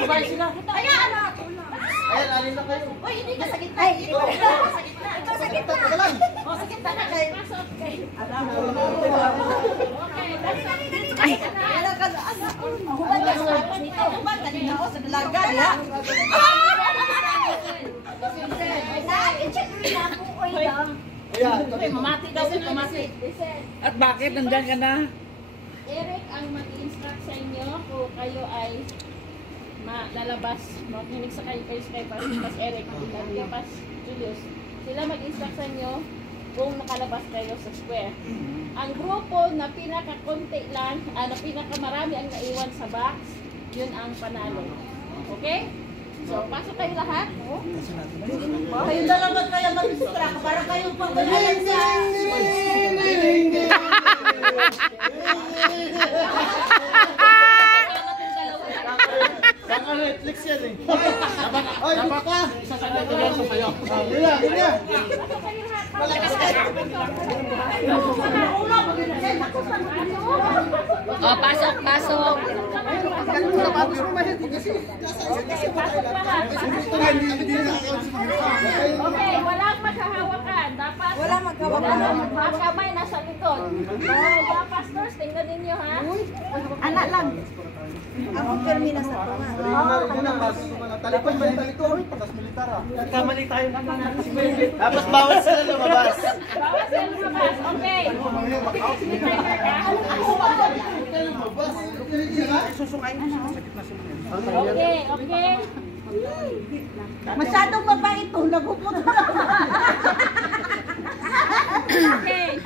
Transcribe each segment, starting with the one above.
Babae sila. Ayan, alin na kayo. uy, hindi ka sa gitna. Ikaw sa gitna. Ikaw sa gitna. O, sa gitna na kayo. Ay, alam ka na. Hubad ka sa akin ito. Hubad ka din ako sa dalaga. I-check rin ako. Mamati daw si mamati. At bakit nandyan ka na? Eric ang mag-instruct sa inyo kung kayo ay lalabas. Makinig sa kayo sa pas Eric, pas Julius. Sila mag-instruct sa inyo kung nakalabas kayo sa square. Ang grupo na pinaka-konti lang, na pinaka-marami ang naiwan sa box, yun ang panalo. Okay? So, pasok kayo lahat. Kayong dalawa kayo mag-instruct para kayong pag-alalan sa... Saka Netflix yan eh. Dapat ka. Sasagay ko yan sa sayo. Ganyan. Oh, pasok, pasok. Okay, walang maghahawakan. Dapat walang maghahawakan. Ang kamay nasa likod. Mga pastors, tingnan ninyo ha. Anak lang. Ako permina sa tunga. Talikod ba yung talikod? Patas militar ah. Nagkamali tayo. Tapos bawal sila lumabas. Bawal sila lumabas. Okay. Okay, okay. Masyadong baba ito. Naguputo na. Okay.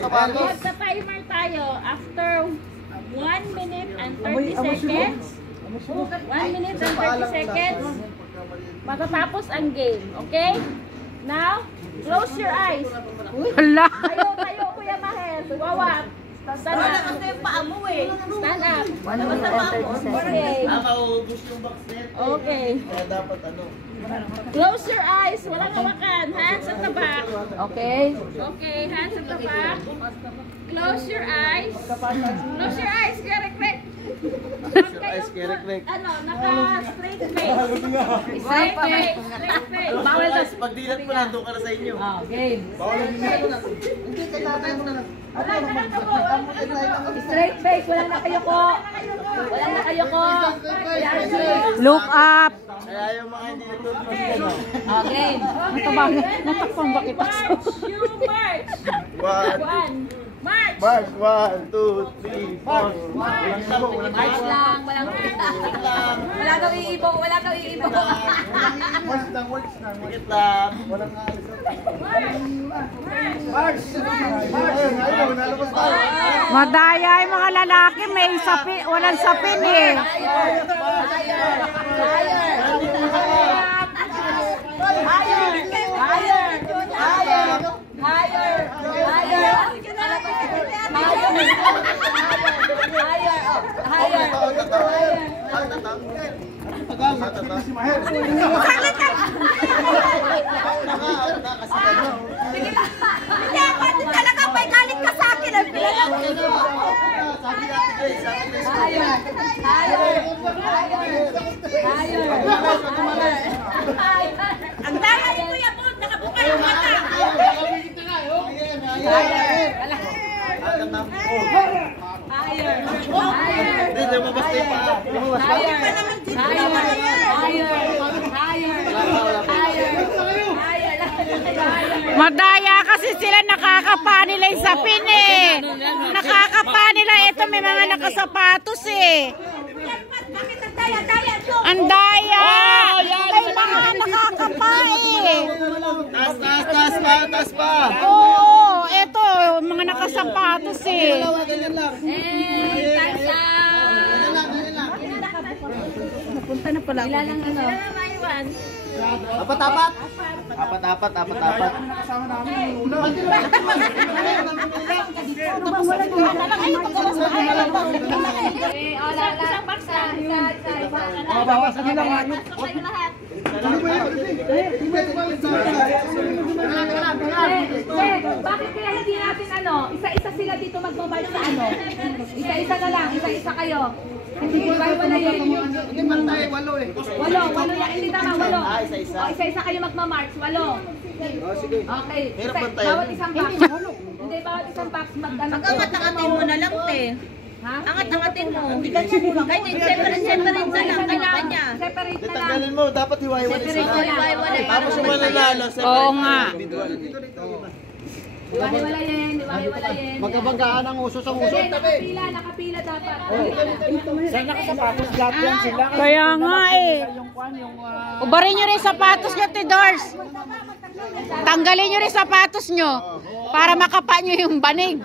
Sa bagos. Magta-timer tayo after 1 minute and 30 seconds. 1 minute and 30 seconds. Matatapos ang game. Okay? Now, close your eyes. Hala! Tayo, Kuya Mahel. Wawap. Stand Wala up. kasi yung paa mo eh. Stand up. Okay. Nakaubos yung box net. Okay. Kaya dapat ano. Close your eyes. Walang hawakan. Hands at the back. Okay. Okay, hands at the back. Close your eyes. Close your eyes. Correct. Close your eyes, Kerek. Ano, naka-straight face. Straight face. Straight face. Bawal na. Pag dilat mo, nandun ka na sa inyo. Game. Straight Straight face. Wala na kayo ko. Wala na kayo ko. Look up. Kaya yung mga hindi natulog. Game. Ito ba? Natakpang ba kita? You march. One. March. March. 1, 2, 3, 4. March lang. Walang kita. Wala kang iibo. Wala kang iibo. Words lang. Sikit lang. Walang alis. March. Ayaw, nalabas tayo. Madaya yung mga lalaki. May sapi. Walang sapin eh. Ang daya ni Kuya Bud, nakabuka yung mata. Hindi, mabas tayo pa. Madaya kasi sila nakakapa nila yung sapin eh. Nakakapa nila. Ito may mga nakasapatos eh. Bakit ang daya-daya ito? Ang daya! May mga nakakapa eh. Taas pa. Oo, ito mga nakasapatos eh. Napunta na pala. Ilan ang ano? Ilan ang maiwan? Apat. Isang box na. Mabawasan nila nga yun. Bakit kaya hindi natin isa-isa sila dito magbabayad sa Isa-isa na lang, isa-isa kayo. Hindi iba-ibalayin. Hindi man tayo, 8 eh. Walo yan, hindi tama, 8. Isa-isa kayo magmamarch, 8. Sige. Okay. Meron ba tayo? Bawat isang box. Hindi, bawat isang box Angat-angatin mo na lang, te. Ha? Angat-angatin mo. Separate na lang. Kanya-kanya. Separate na lang. Tanggalin mo, dapat hiwa-hiwalay sila. Hiwa-hiwalay. Tapos yung mananalo, Oo nga. Hiwa-hiwalayin. Magkabanggaan ang uso sa uso. Hindi, nakapila dapat. Saan nakasapatos lahat yan sila? Kaya nga eh. Ubarin nyo rin sapatos nyo, Tidors. Tanggalin nyo rin sapatos nyo para makapa nyo yung banig.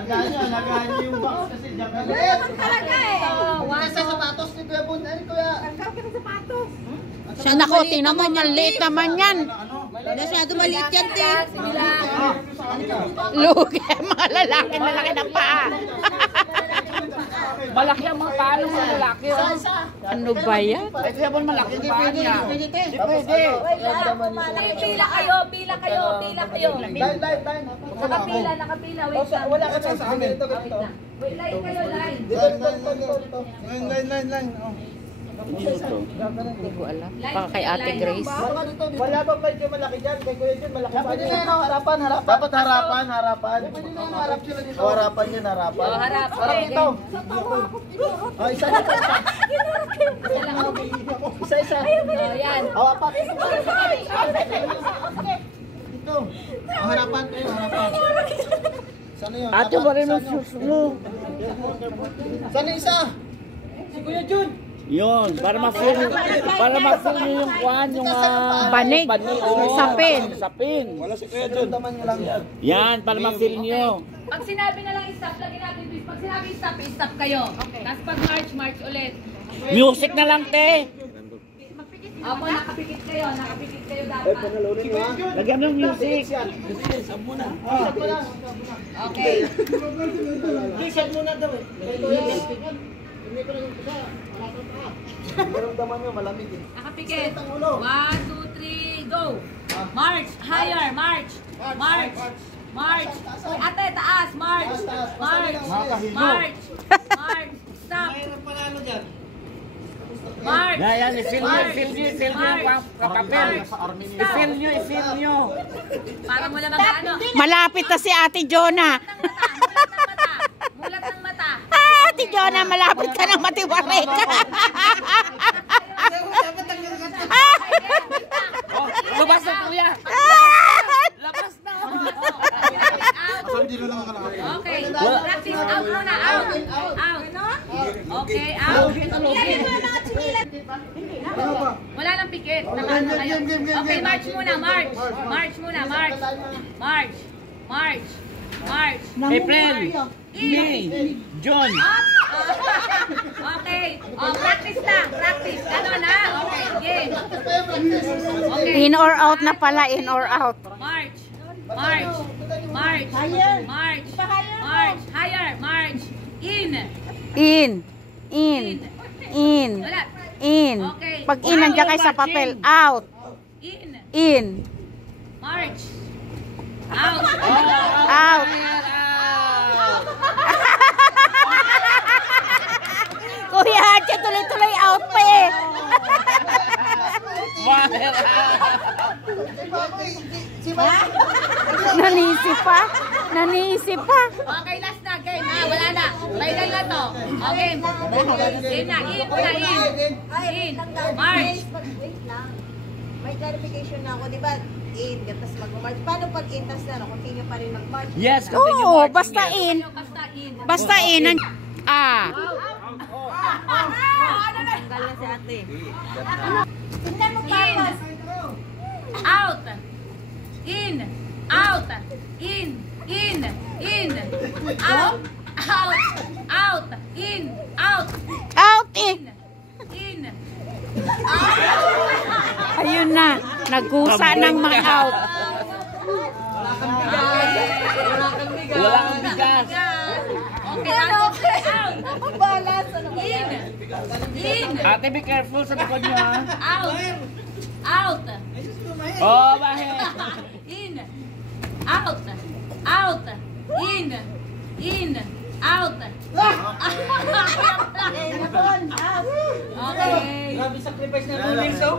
Nagaan niyo yung box kasi diyan ka. Talaga eh. Sa sapatos ni Kuya Bun. Ay, Kuya. Siya nako, tinaman yan. Late naman yan. Masyado maliit yan, te. Lugi, mga lalaki ng paa. Malaki ang mga paa ng mga lalaki. Ano ba yan? Ay, kaya mo malaki ang paa niya. Pwede. Pila kayo. Line. Nakapila. Wait lang. Wala ka sa amin. Ito. Wait, line kayo, line. Line. Hindi ko alam. Baka kay Ate Grace. Wala bang medyo malaki dyan? Kay Kuya Jun, malaki pa rin. Harapan. Dapat harapan. Harap sila dito. Harapan yun, harapan. Harap. Harap dito. Isa. Isa. Yan. Apat. Ito. Harapan. Sana yun? Ate, ba rin ang sus mo? Sana isa? Si Kuya Jun. Yun, para ma-feel nyo yung kwan, yung Banig. Sapin. Sapin. Wala si Kuya Jun. Daman nyo lang yan. Yan, para ma-feel nyo. Pag sinabi na lang stop, lagi natin please. Pag sinabi stop kayo. Tapos pag march ulit. Music na lang, te. Opo, nakapikit kayo dapat. Lagyan ng music. Okay. T-shirt muna daw eh. Maramdaman nyo, malamig eh. Nakapikit. 1, 2, 3, go. March, higher, march. Uy, ate, taas, march. Stop. March. Yan, i-feel nyo yung papel. I-feel nyo. Parang wala mga ano. Malapit na si Ate Jonah. Mulat ng mata. Ate Jonah, malapit ka ng matiwaray ka. Labas na, kuya. Labas na. Okay. Practice out muna. Out. Okay, out. Wala nang pikit. Okay, march muna. March. April, May, June. Okay. Practice lang. Ganun ha. Okay, game. Okay. In or out na pala, in or out. March. Higher. March. In. Wala. In. Okay. Pag in, nandiyan kayo sa papel. Out. In. March. Out. Out. Kuya, siya tuloy-tuloy out pa eh. Nanisip pa. Okay, last na. Game ha. Wala na. Final na to. Okay. Game na. In. March. Wait lang. May clarification na ako, di ba? In, tapos mag-march. Paano pag in, tapos continue pa rin mag-march? Yes, continue Oo, marching. basta in. Basta in. Tanggal na si ate. In. Out. In. Out. In. Out eh. Ayun na. Nagkusa ng mga out. Wala kang bigas. Okay, out. Balance. Ano ba? In. Ate, be careful sa likod niyo ha. Out. Out. Oh, bakit? In. Out. Out. In. In. Out. Okay. Grabe sacrifice na 2 years, oh.